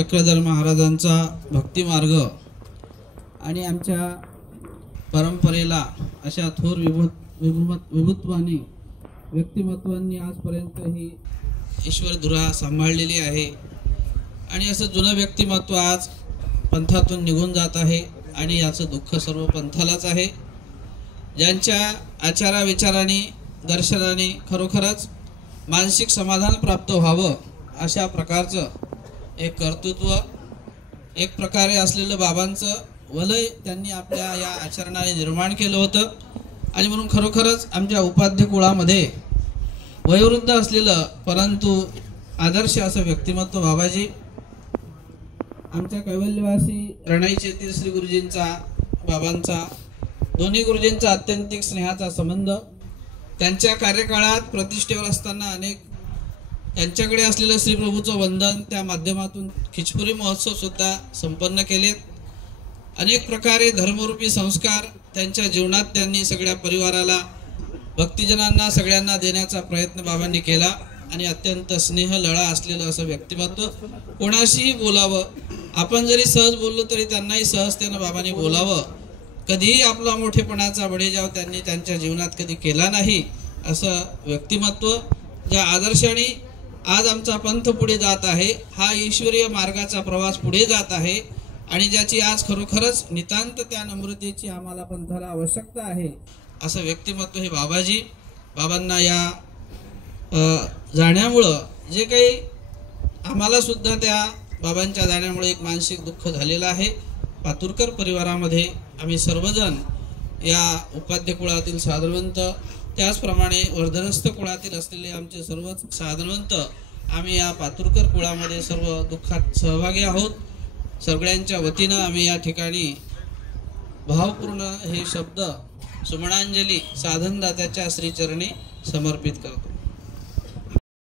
चक्रधर महाराजांचा भक्ती मार्ग आणि आमच्या परंपरेला अशा थोर विभूत्वानी व्यक्तिमत्वांनी आजपर्यंत ही ईश्वर धुरा सांभाळलेली आहे आणि असं जुनं व्यक्तिमत्व आज पंथातून निघून जात आहे आणि याचं दुःख सर्व पंथालाच आहे। ज्यांच्या आचारा विचाराने दर्शनाने खरोखरच मानसिक समाधान प्राप्त व्हावं अशा प्रकारचं एक कर्तृत्व एक प्रकारे असलेलं बाबांचं वलय त्यांनी आपल्या या आचरणाने निर्माण केलं होतं आणि म्हणून खरोखरच आमच्या उपाध्य कुळामध्ये वयोवृद्ध असलेलं परंतु आदर्श असं व्यक्तिमत्व बाबाजी। आमच्या कैवल्यवासी रणाईचे येथील श्री गुरुजींचा बाबांचा दोन्ही गुरुजींचा अत्यंतिक स्नेहाचा संबंध त्यांच्या कार्यकाळात प्रतिष्ठेवर असताना अनेक त्यांच्याकडे असलेलं श्री प्रभूचं वंदन त्या माध्यमातून खिचपुरी महोत्सव सुद्धा संपन्न केलेत। अनेक प्रकारे धर्मरूपी संस्कार त्यांच्या जीवनात त्यांनी सगळ्या परिवाराला भक्तिजनांना सगळ्यांना देण्याचा प्रयत्न बाबांनी केला आणि अत्यंत स्नेह लळा असलेलं असं व्यक्तिमत्व कोणाशीही बोलावं आपण जरी सहज बोललो तरी त्यांनाही सहजतेनं बाबांनी बोलावं कधीही आपला मोठेपणाचा बडेजाव त्यांनी त्यांच्या जीवनात कधी केला नाही असं व्यक्तिमत्व ज्या आदर्शाने आज आमचा पंथ पुढे जात आहे हा ईश्वरीय मार्गाचा प्रवास पुढे जात आहे आणि ज्याची आज खरोखरच नितांत त्या नम्रतेची आम्हाला पंथाला आवश्यकता आहे असं व्यक्तिमत्व हे बाबाजी। बाबांना या जाण्यामुळं जे काही आम्हाला सुद्धा त्या बाबांच्या जाण्यामुळे एक मानसिक दुःख झालेलं आहे। पातुरकर परिवारामध्ये आम्ही सर्वजण या उपाध्य कुळातील साधनवंत त्याचप्रमाणे वर्धनस्थ कुळातील असलेले आमचे सर्वच साधनवंत आम्ही या पातुरकर कुळामध्ये सर्व दुःखात सहभागी आहोत। सगळ्यांच्या वतीनं आम्ही या ठिकाणी भावपूर्ण हे शब्द सुमनांजली साधनदात्याच्या श्रीचरणी समर्पित करतो।